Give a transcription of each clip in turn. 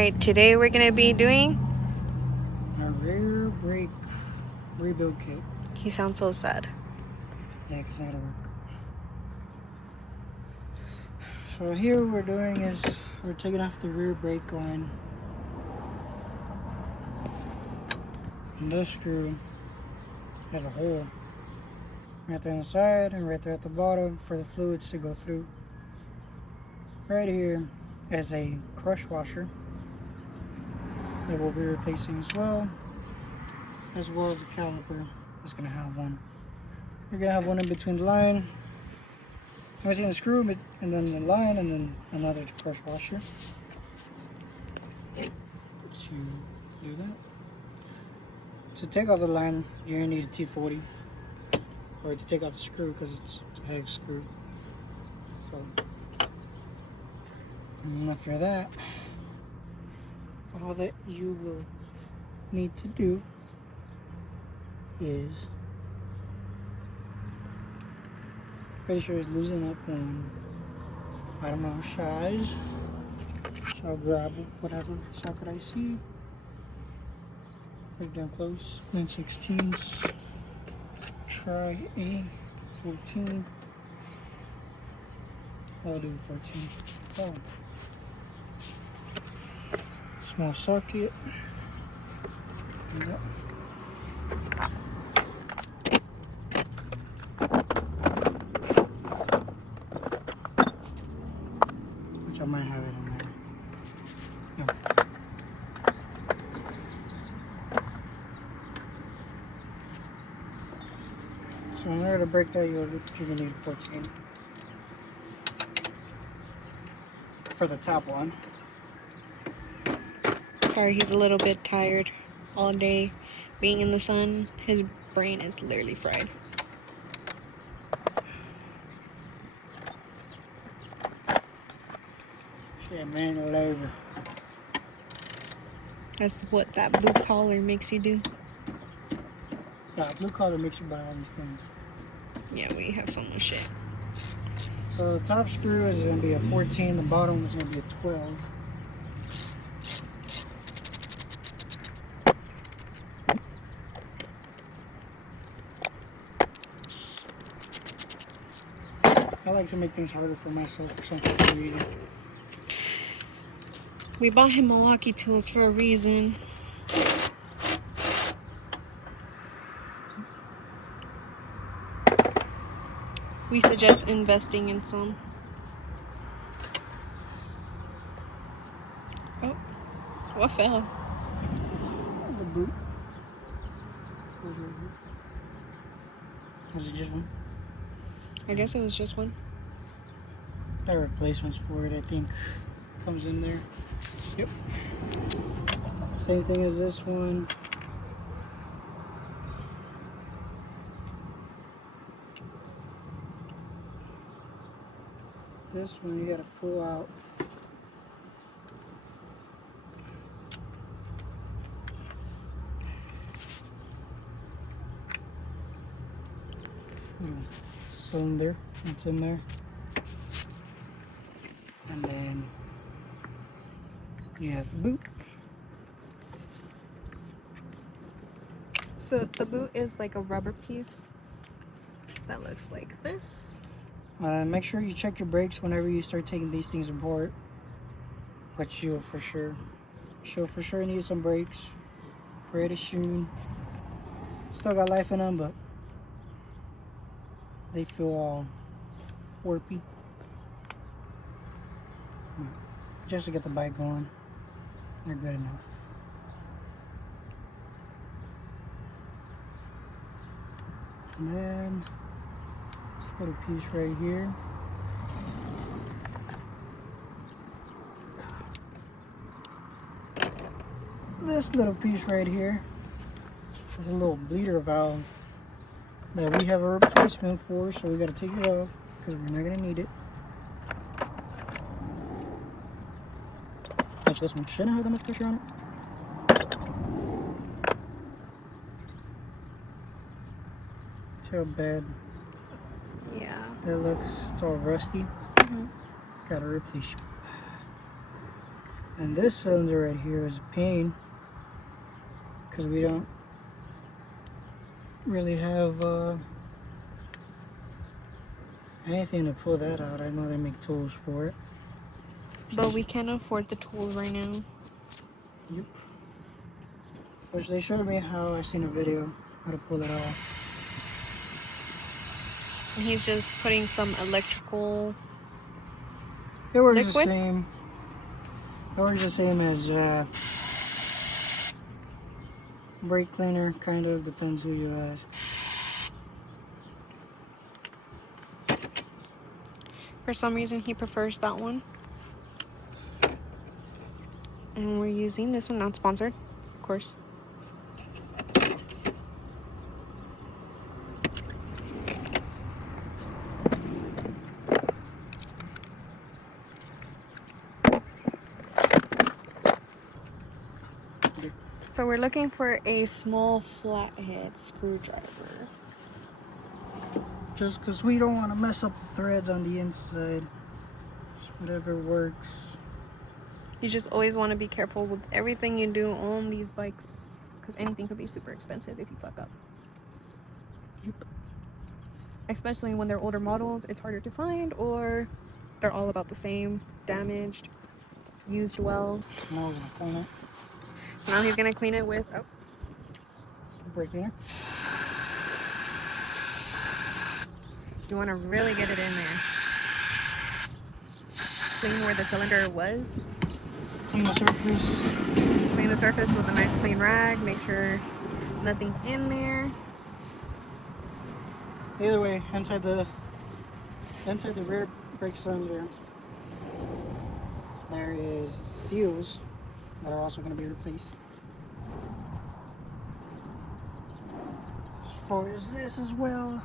Alright, today we're gonna be doing a rear brake rebuild kit. He sounds so sad. Yeah, because I gotta work. So here what we're doing is we're taking off the rear brake line. And this screw has a hole right there inside and right there at the bottom for the fluids to go through. Right here is a crush washer that we'll be replacing as well as a caliper. It's gonna have one. You're gonna have one in between the line, in between the screw, and then the line, and then another crush washer. To do that, to take off the line, you're gonna need a T40, or to take off the screw because it's a hex screw. So, and after that, all that you will need to do is, pretty sure it's losing up one, I don't know, size. So I'll grab whatever socket I see. Put it down close. 9/16. Try a 14. I'll do 14. Oh. Small socket. Yep. Which I might have it in there. Yep. So in order to break that, you're gonna need 14 for the top one. Sorry, he's a little bit tired all day being in the sun. His brain is literally fried. Yeah, manual labor. That's what that blue collar makes you do. Yeah, blue collar makes you buy all these things. Yeah, we have so much shit. So the top screw is going to be a 14, the bottom is going to be a 12. I like to make things harder for myself for some reason. We bought him Milwaukee tools for a reason. We suggest investing in some. Oh, what fell? The boot. Was it just one? I guess it was just one. I have replacements for it, I think. Comes in there. Yep. Same thing as this one. This one you gotta pull out. Little cylinder that's in there. And then you have the boot. So the boot is like a rubber piece that looks like this. Make sure you check your brakes whenever you start taking these things apart. But you'll for sure need some brakes. Pretty soon. Still got life in them, but they feel all warpy. Just to get the bike going, they're good enough. And then this little piece right here. This little piece right here is a little bleeder valve that we have a replacement for, so we got to take it off because we're not going to need it. Actually, this one shouldn't have that much pressure on it. See how bad Yeah. that looks. It's all rusty. Mm-hmm. Gotta replace it. And this cylinder right here is a pain because we don't really have anything to pull that out. I know they make tools for it. But we can't afford the tools right now. Yep. Which they showed me how I seen a video how to pull it off. And he's just putting some electrical It works liquid. the same. It works the same as brake cleaner, kind of, depends who you ask. For some reason he prefers that one. And we're using this one, not sponsored, of course. So we're looking for a small flathead screwdriver. Just because we don't want to mess up the threads on the inside. Just whatever works. You just always want to be careful with everything you do on these bikes, because anything could be super expensive if you fuck up. Yep. Especially when they're older models, it's harder to find, or they're all about the same, damaged, used well. Now we're gonna clean it. Now he's gonna clean it with Brake cleaner. you want to really get it in there. Clean where the cylinder was. Clean the surface. Clean the surface with a nice clean rag. Make sure nothing's in there. Either way, inside the rear brake cylinder, there is seals that are also going to be replaced. As far as this as well.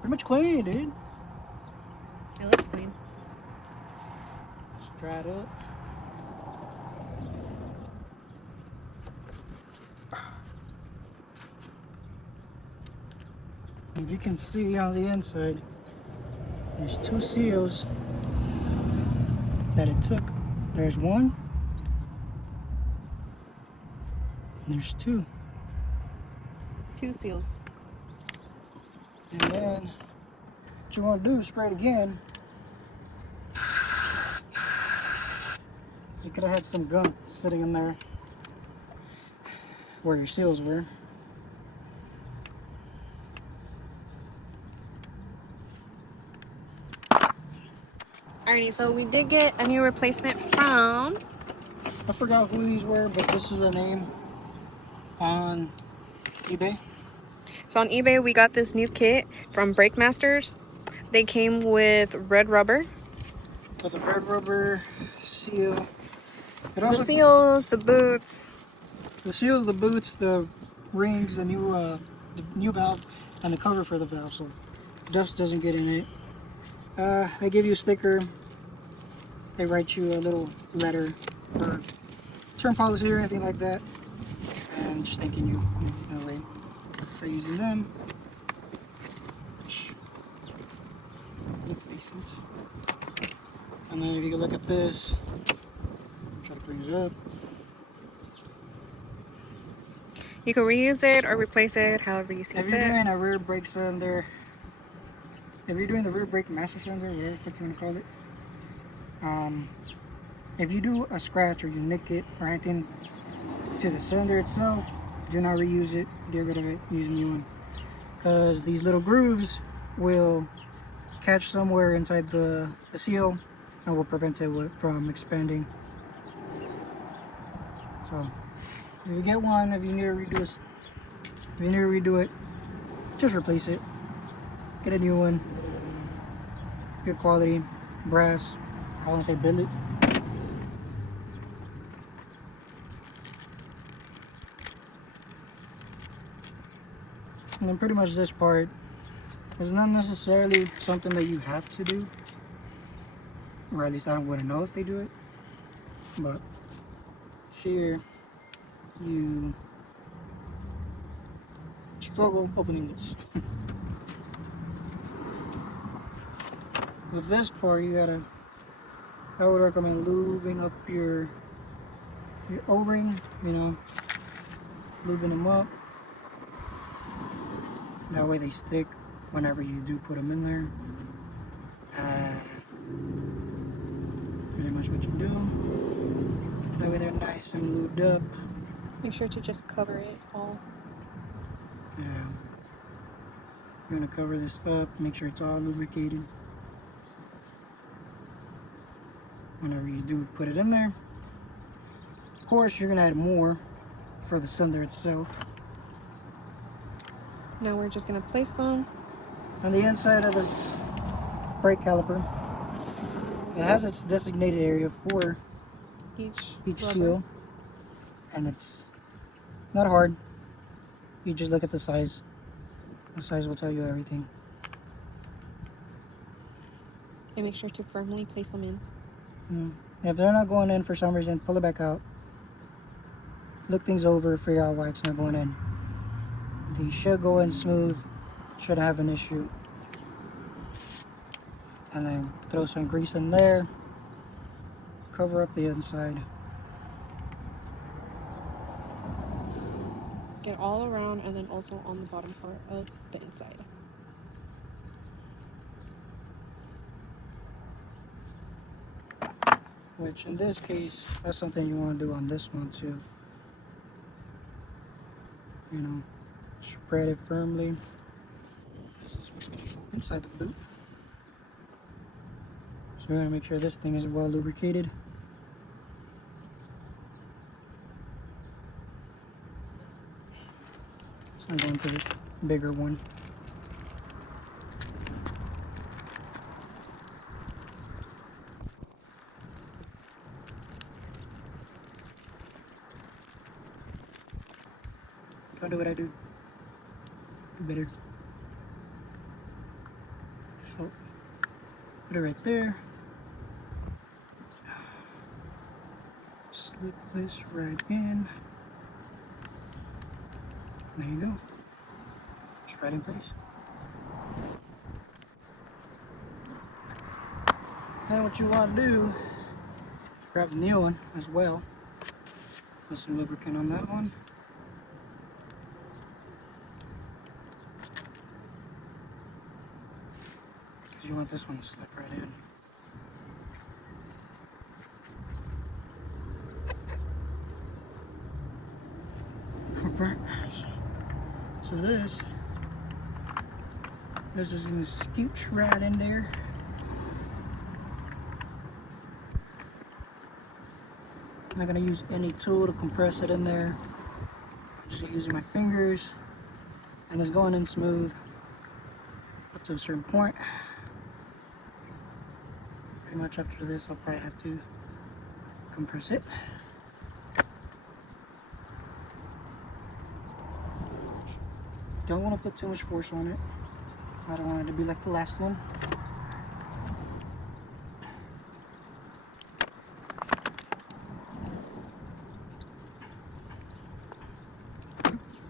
Pretty much clean, dude. It looks clean. Just dry it up. If you can see on the inside, there's two seals that it took. There's one, and there's two. Two seals. And then what you want to do is spray it again. You could have had some gunk sitting in there where your seals were. Alrighty, so we did get a new replacement from... I forgot who these were, but this is the name on eBay. So on eBay, we got this new kit from Brake Masters. They came with red rubber. With a red rubber seal. The seals, the boots. The seals, the boots, the rings, the new valve, and the cover for the valve, so dust doesn't get in it. They give you a sticker. They write you a little letter for return policy or anything like that, and just thanking you in a way for using them, which looks decent. And then if you can look at this, try to bring it up. You can reuse it or replace it however you see If fit. you're doing a rear brake cylinder, if you're doing the rear brake master cylinder, whatever the fuck you want to call it, if you do a scratch or you nick it or anything to the cylinder itself, do not reuse it, get rid of it, use a new one. Because these little grooves will catch somewhere inside the seal and will prevent it from expanding. So, if you get one, if you need to redo it, just replace it. Get a new one. Good quality, brass. I want to say billet. And then pretty much this part is not necessarily something that you have to do, or at least I wouldn't know if they do it. But here you struggle opening this. with this part, I would recommend lubing up your O-ring, you know, lubing them up. That way they stick whenever you do put them in there. Pretty much what you do. That way they're nice and lubed up. Make sure to just cover it all. Yeah. You're gonna cover this up, make sure it's all lubricated. Whenever you do put it in there. Of course, you're gonna add more for the cylinder itself. Now we're just gonna place them. On the inside of this brake caliper, it has its designated area for Each each seal, and it's not hard. You just look at the size. The size will tell you everything. And make sure to firmly place them in. If they're not going in for some reason, pull it back out. Look things over, figure out why it's not going in. They should go in smooth, shouldn't have an issue. And then throw some grease in there, cover up the inside. Get all around and then also on the bottom part of the inside. Which in this case, that's something you want to do on this one too. You know, spread it firmly. This is what's going to go inside the boot. So we're going to make sure this thing is well lubricated. So I'm going to this bigger one. Don't do what I do. Do better. So put it right there. Slip this right in. There you go. It's right in place. And what you want to do, grab the new one as well. Put some lubricant on that one. Because you want this one to slip right in. So this is going to scooch right in there. I'm not going to use any tool to compress it in there. I'm just using my fingers, and it's going in smooth up to a certain point. Pretty much after this, I'll probably have to compress it. Don't want to put too much force on it. I don't want it to be like the last one.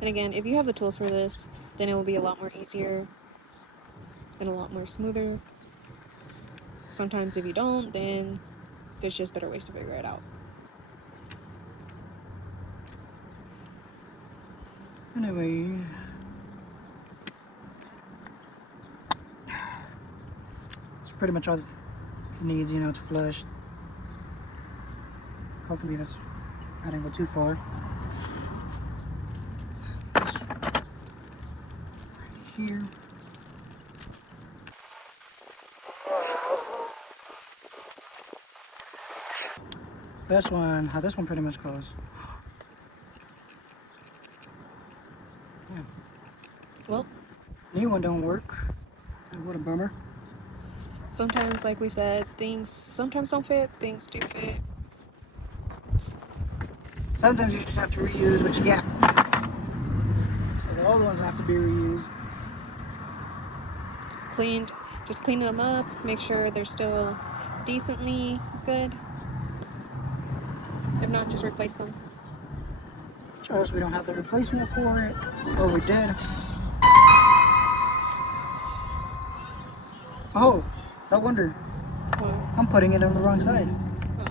And again, if you have the tools for this, then it will be a lot more easier and a lot more smoother. Sometimes if you don't, then there's just better ways to figure it out. Anyway, it's pretty much all it needs, you know, it's flushed. Hopefully I didn't go too far. This right here. How this one pretty much goes. Yeah. Well, New one don't work. What a bummer. sometimes, like we said, things sometimes don't fit, things do fit. Sometimes you just have to reuse what you got. So the old ones have to be reused. Just cleaning them up, make sure they're still decently good. If not, just replace them. Charles, we don't have the replacement for it. Oh, we did. Oh, No wonder. Wow. I'm putting it on the wrong side. Oh.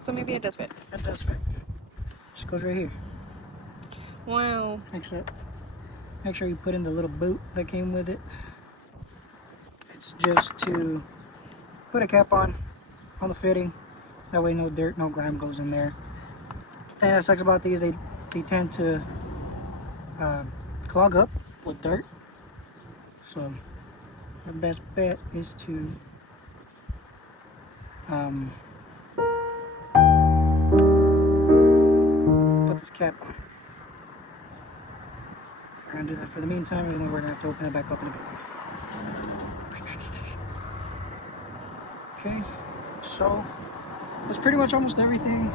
So maybe it does fit. That does fit. Just goes right here. Wow. Except, make sure you put in the little boot that came with it. It's just to put a cap on the fitting. That way no dirt, no grime goes in there. The thing that sucks about these, they tend to clog up with dirt. So the best bet is to put this cap on. We're gonna do that for the meantime, and then we're gonna have to open it back up in a bit. Okay, so that's pretty much almost everything.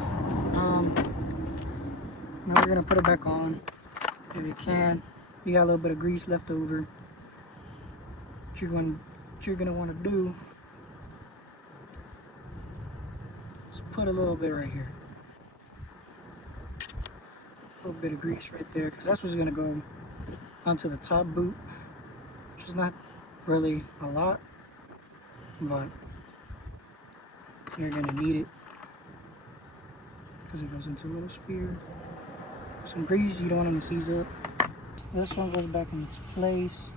Now we're gonna put it back on. If you can, you got a little bit of grease left over. What you're gonna want to do is put a little bit right here, a little bit of grease right there, because that's what's gonna go onto the top boot, which is not really a lot, but you're gonna need it because it goes into a little sphere. Some grease, you don't want them to seize up. This one goes back in its place.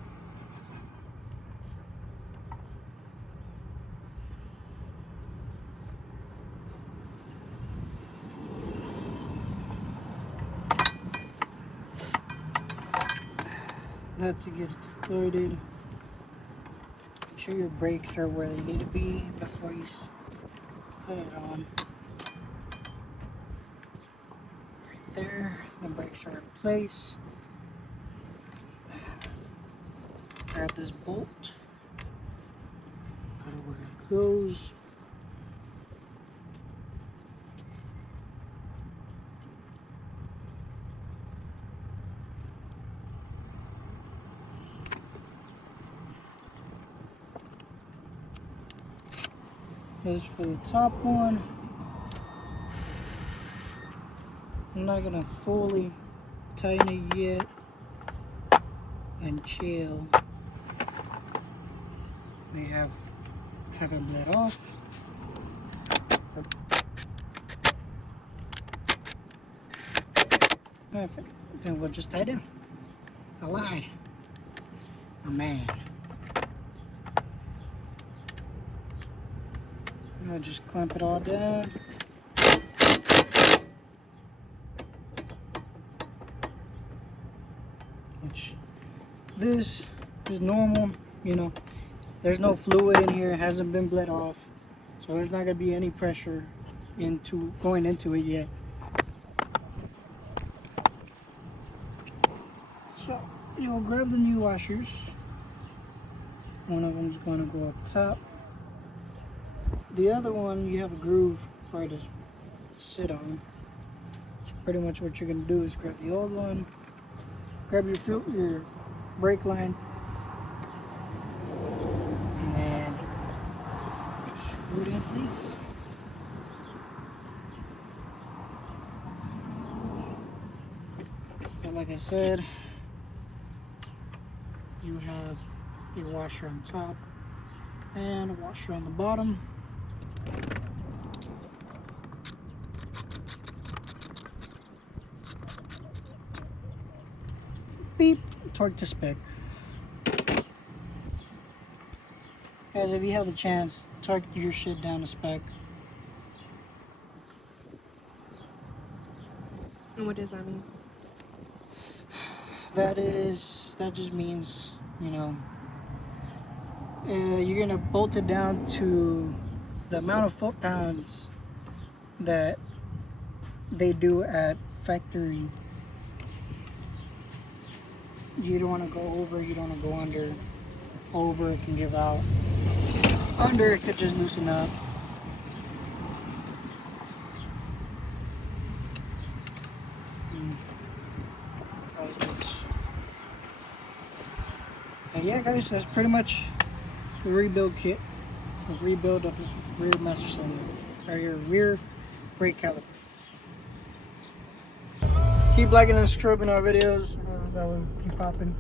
That to get it started. Make sure your brakes are where they need to be before you put it on. Right there, the brakes are in place. Grab this bolt, put it where it goes. This is for the top one. I'm not gonna fully tighten it yet until we have it bled off. Perfect. Then we'll just tie it down. A lie. A man. I'll just clamp it all down. Which, this is normal, you know. There's no fluid in here, it hasn't been bled off, so there's not gonna be any pressure going into it yet. So you'll grab the new washers. One of them's gonna go up top. The other one, you have a groove for it to sit on. So pretty much what you're gonna do is grab the old one, grab your brake line, and then just screw it in place. So like I said, you have a washer on top and a washer on the bottom. Beep, torque to spec. Guys, if you have the chance, torque your shit down to spec. And what does that mean? That just means, you know, you're gonna bolt it down to the amount of foot-pounds that they do at factory. You don't want to go over, you don't want to go under. Over, it can give out. Under, it could just loosen up. And yeah, guys, that's pretty much the rebuild kit. The rebuild of the rear master cylinder, or your rear brake caliper. Keep liking and subscribing our videos. That will keep popping.